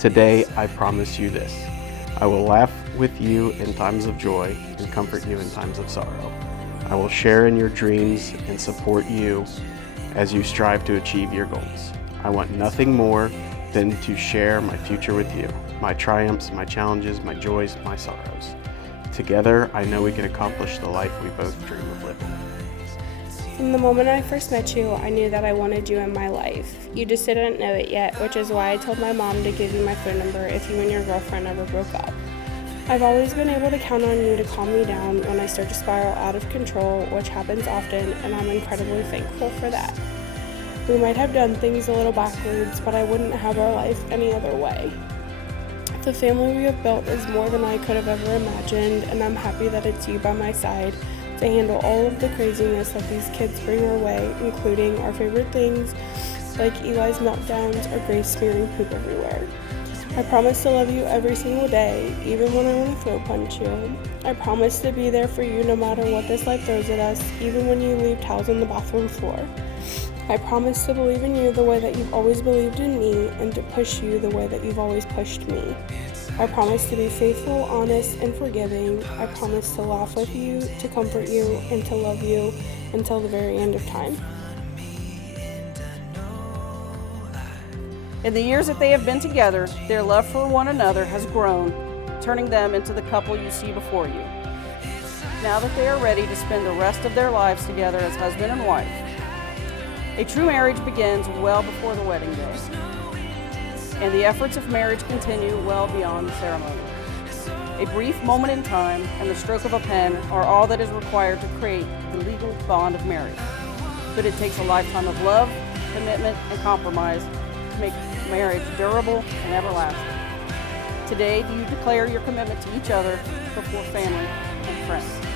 Today, I promise you this. I will laugh with you in times of joy and comfort you in times of sorrow. I will share in your dreams and support you as you strive to achieve your goals. I want nothing more than to share my future with you, my triumphs, my challenges, my joys, my sorrows. Together, I know we can accomplish the life we both dream of living. From the moment I first met you, I knew that I wanted you in my life. You just didn't know it yet, which is why I told my mom to give you my phone number if you and your girlfriend ever broke up. I've always been able to count on you to calm me down when I start to spiral out of control, which happens often, and I'm incredibly thankful for that. We might have done things a little backwards, but I wouldn't have our life any other way. The family we have built is more than I could have ever imagined, and I'm happy that it's you by my side to handle all of the craziness that these kids bring our way, including our favorite things like Eli's meltdowns or Grace smearing poop everywhere. I promise to love you every single day, even when I want to throat punch you. I promise to be there for you no matter what this life throws at us, even when you leave towels on the bathroom floor. I promise to believe in you the way that you've always believed in me, and to push you the way that you've always pushed me. I promise to be faithful, honest, and forgiving. I promise to laugh with you, to comfort you, and to love you until the very end of time. In the years that they have been together, their love for one another has grown, turning them into the couple you see before you. Now that they are ready to spend the rest of their lives together as husband and wife, a true marriage begins well before the wedding day, and the efforts of marriage continue well beyond the ceremony. A brief moment in time and the stroke of a pen are all that is required to create the legal bond of marriage. But it takes a lifetime of love, commitment, and compromise to make marriage durable and everlasting. Today, do you declare your commitment to each other before family and friends?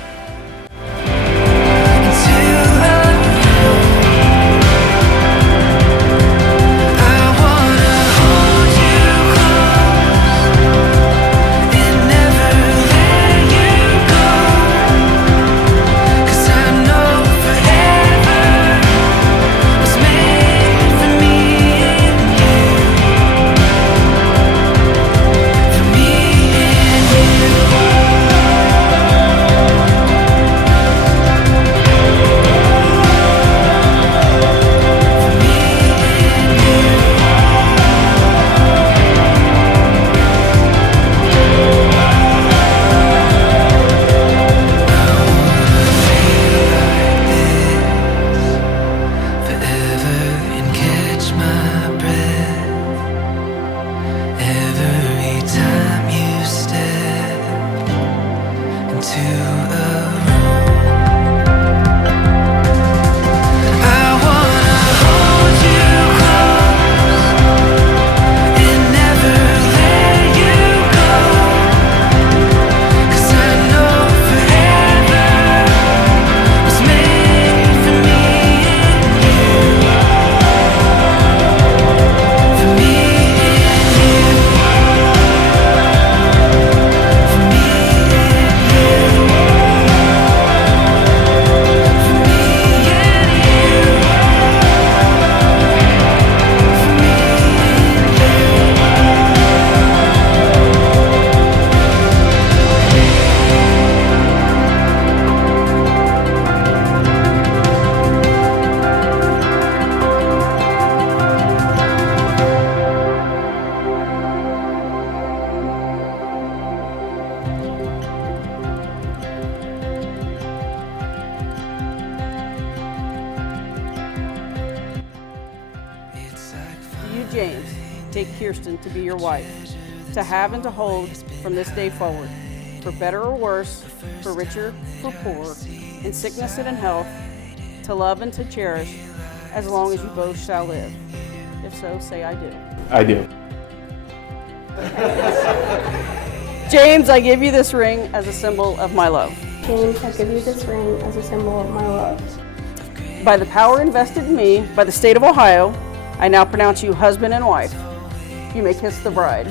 James, take Kirsten to be your wife, to have and to hold from this day forward, for better or worse, for richer, for poorer, in sickness and in health, to love and to cherish, as long as you both shall live. If so, say I do. I do. James, I give you this ring as a symbol of my love. James, I give you this ring as a symbol of my love. By the power invested in me by the state of Ohio, I now pronounce you husband and wife. You may kiss the bride.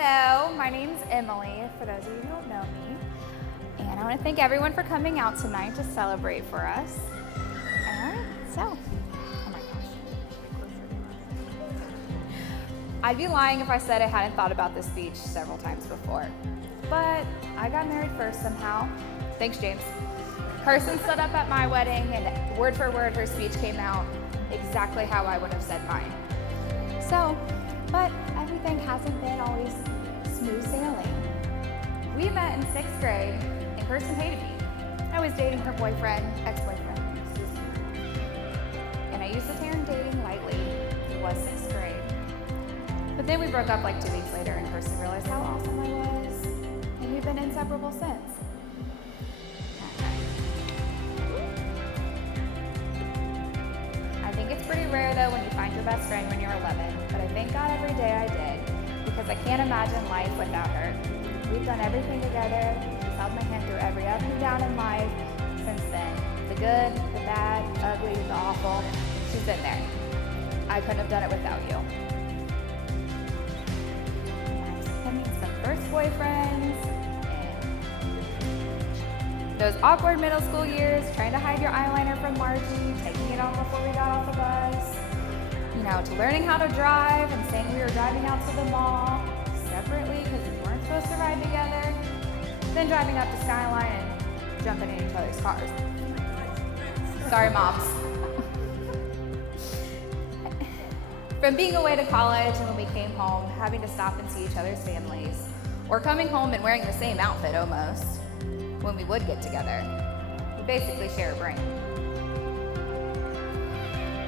Hello, my name's Emily, for those of you who don't know me. And I want to thank everyone for coming out tonight to celebrate for us. And oh my gosh. I'd be lying if I said I hadn't thought about this speech several times before. But I got married first somehow. Thanks, James. Kirsten stood up at my wedding, and word for word, her speech came out exactly how I would have said mine. So, but everything hasn't been always smooth sailing. We met in 6th grade, and Kirsten hated me. I was dating her ex-boyfriend, excuse me. And I used the term dating lightly. It was 6th grade. But then we broke up like 2 weeks later, and Kirsten realized how awesome I was. And we've been inseparable since. I think it's pretty rare though when you find your best friend when you're 11, but I thank God every day I did, because I can't imagine life without her. We've done everything together. She's held my hand through every up and down in life since then. The good, the bad, ugly, the awful. She's been there. I couldn't have done it without you. I mean, some first boyfriends, and those awkward middle school years, trying to hide your eyeliner from Margie, taking it off before we got off the bus, to learning how to drive and saying we were driving out to the mall separately because we weren't supposed to ride together, then driving up to Skyline and jumping in each other's cars. Sorry, moms. From being away to college and when we came home, having to stop and see each other's families, or coming home and wearing the same outfit almost, when we would get together. We basically share a brain.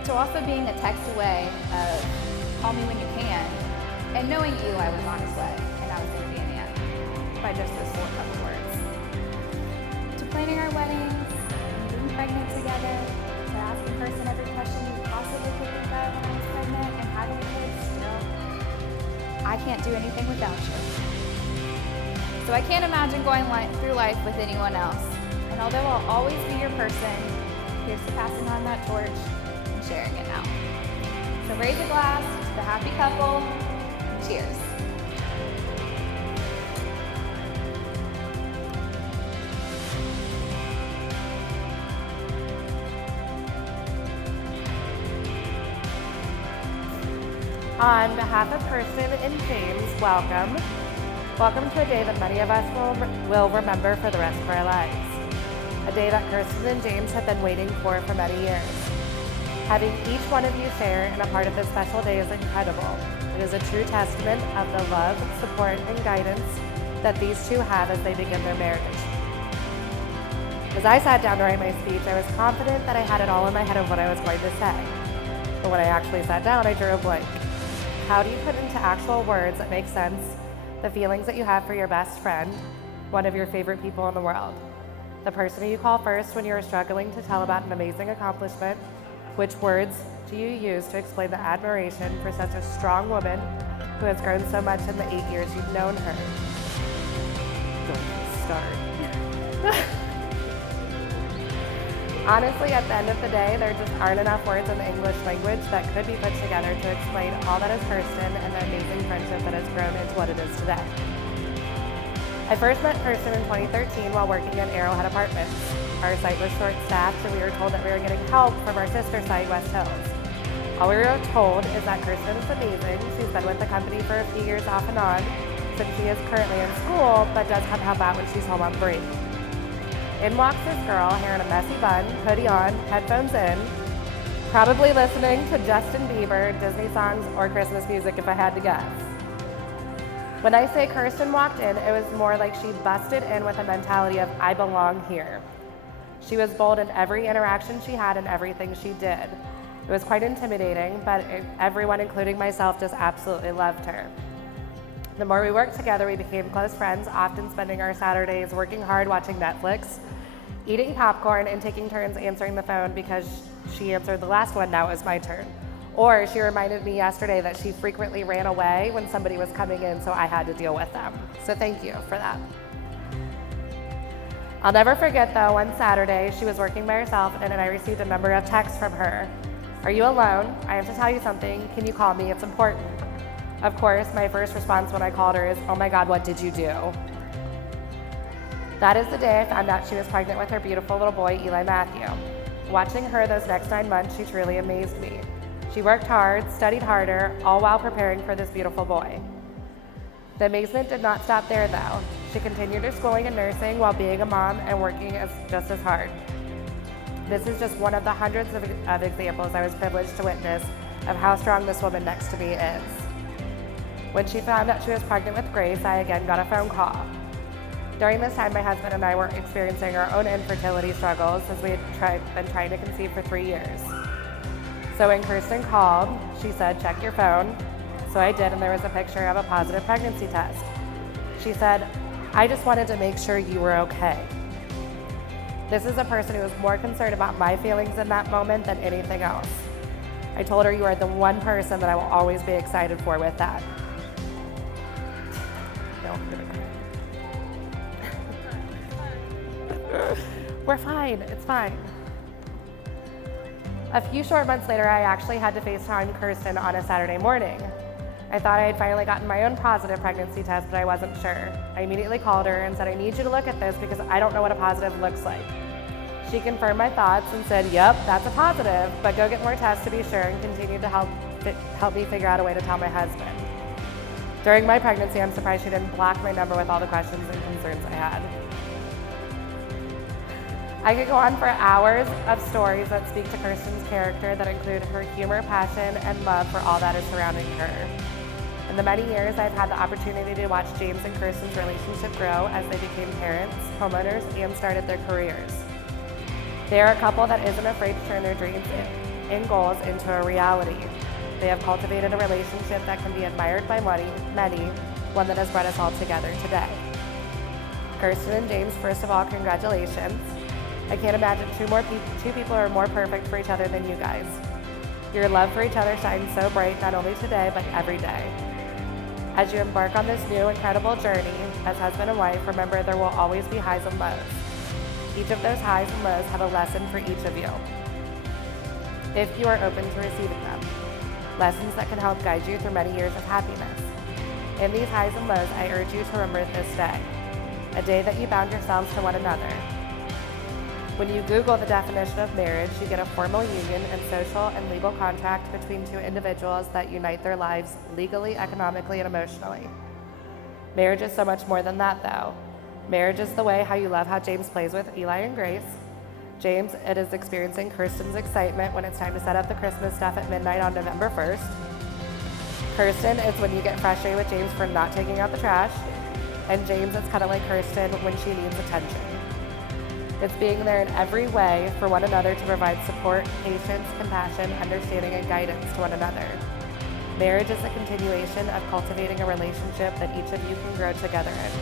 To also being a text away of call me when you can, and knowing Eli was on his way and I was going to be an aunt by just those 4 couple words. To planning our weddings, and being pregnant together, to asking Kirsten every question you possibly could think of when I was pregnant, and having kids still. I can't do anything without you. So I can't imagine going through life with anyone else. And although I'll always be your person, here's to passing on that torch and sharing it now. So raise a glass to the happy couple, and cheers. On behalf of Kirsten and James, welcome. Welcome to a day that many of us will remember for the rest of our lives. A day that Kirsten and James have been waiting for many years. Having each one of you share in a part of this special day is incredible. It is a true testament of the love, support, and guidance that these two have as they begin their marriage. As I sat down to write my speech, I was confident that I had it all in my head of what I was going to say. But when I actually sat down, I drew a blank. How do you put into actual words that make sense the feelings that you have for your best friend, one of your favorite people in the world? The person who you call first when you are struggling to tell about an amazing accomplishment? Which words do you use to explain the admiration for such a strong woman who has grown so much in the 8 years you've known her? Don't start. Honestly, at the end of the day, there just aren't enough words in the English language that could be put together to explain all that is Kirsten and the amazing friendship that has grown into what it is today. I first met Kirsten in 2013 while working at Arrowhead Apartments. Our site was short-staffed and we were told that we were getting help from our sister site, West Hills. All we were told is that Kirsten is amazing. She's been with the company for a few years off and on, since she is currently in school, but does come help out when she's home on break. In walks this girl, hair in a messy bun, hoodie on, headphones in, probably listening to Justin Bieber, Disney songs, or Christmas music if I had to guess. When I say Kirsten walked in, it was more like she busted in with a mentality of, I belong here. She was bold in every interaction she had and everything she did. It was quite intimidating, but everyone, including myself, just absolutely loved her. The more we worked together, we became close friends, often spending our Saturdays working hard watching Netflix, eating popcorn, and taking turns answering the phone because she answered the last one, now it was my turn. Or she reminded me yesterday that she frequently ran away when somebody was coming in, so I had to deal with them. So thank you for that. I'll never forget though, one Saturday, she was working by herself and I received a number of texts from her. Are you alone? I have to tell you something. Can you call me? It's important. Of course, my first response when I called her is, "Oh my God, what did you do?" That is the day I found out she was pregnant with her beautiful little boy, Eli Matthew. Watching her those next 9 months, she truly amazed me. She worked hard, studied harder, all while preparing for this beautiful boy. The amazement did not stop there though. She continued her schooling and nursing while being a mom and working just as hard. This is just one of the hundreds of examples I was privileged to witness of how strong this woman next to me is. When she found out she was pregnant with Grace, I again got a phone call. During this time, my husband and I were experiencing our own infertility struggles as we had been trying to conceive for 3 years. So when Kirsten called, she said, "Check your phone." So I did, and there was a picture of a positive pregnancy test. She said, "I just wanted to make sure you were okay." This is a person who was more concerned about my feelings in that moment than anything else. I told her, "You are the one person that I will always be excited for with that." No, I'm gonna cry. We're fine, it's fine. A few short months later, I actually had to FaceTime Kirsten on a Saturday morning. I thought I had finally gotten my own positive pregnancy test, but I wasn't sure. I immediately called her and said, "I need you to look at this because I don't know what a positive looks like." She confirmed my thoughts and said, "Yep, that's a positive, but go get more tests to be sure," and continued to help me figure out a way to tell my husband. During my pregnancy, I'm surprised she didn't block my number with all the questions and concerns I had. I could go on for hours of stories that speak to Kirsten's character that include her humor, passion, and love for all that is surrounding her. In the many years I've had the opportunity to watch James and Kirsten's relationship grow as they became parents, homeowners, and started their careers. They are a couple that isn't afraid to turn their dreams and goals into a reality. They have cultivated a relationship that can be admired by many, one that has brought us all together today. Kirsten and James, first of all, congratulations. I can't imagine two people are more perfect for each other than you guys. Your love for each other shines so bright not only today, but every day. As you embark on this new incredible journey as husband and wife, remember there will always be highs and lows. Each of those highs and lows have a lesson for each of you, if you are open to receiving them. Lessons that can help guide you through many years of happiness. In these highs and lows, I urge you to remember this day, a day that you bound yourselves to one another. When you Google the definition of marriage, you get a formal union and social and legal contract between two individuals that unite their lives legally, economically, and emotionally. Marriage is so much more than that, though. Marriage is the way how you love how James plays with Eli and Grace. James, it is experiencing Kirsten's excitement when it's time to set up the Christmas stuff at midnight on November 1st. Kirsten, it's when you get frustrated with James for not taking out the trash. And James, it's kind of like Kirsten when she needs attention. It's being there in every way for one another to provide support, patience, compassion, understanding, and guidance to one another. Marriage is a continuation of cultivating a relationship that each of you can grow together in.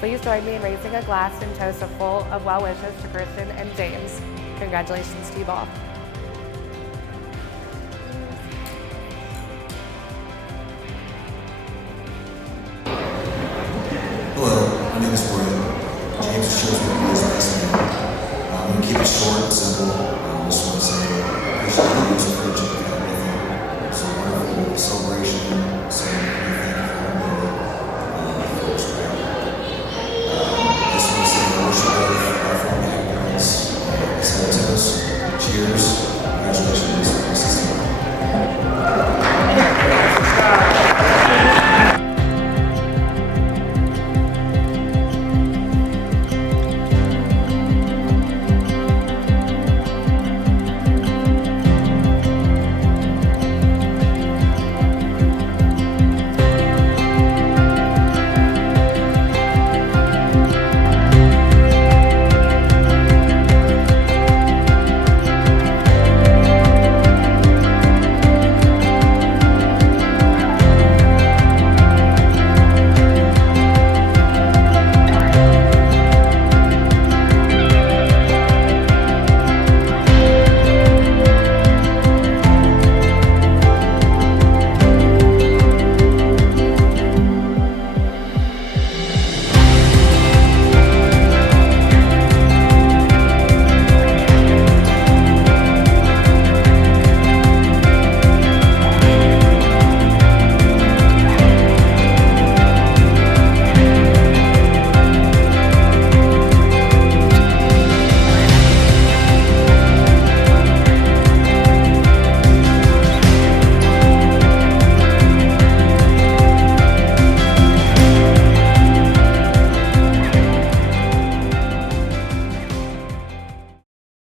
Please join me in raising a glass and toast full of well wishes to Kirsten and James. Congratulations to you both. Hello, my name is Roy. James shows me his last name. I'm going to keep it short and simple.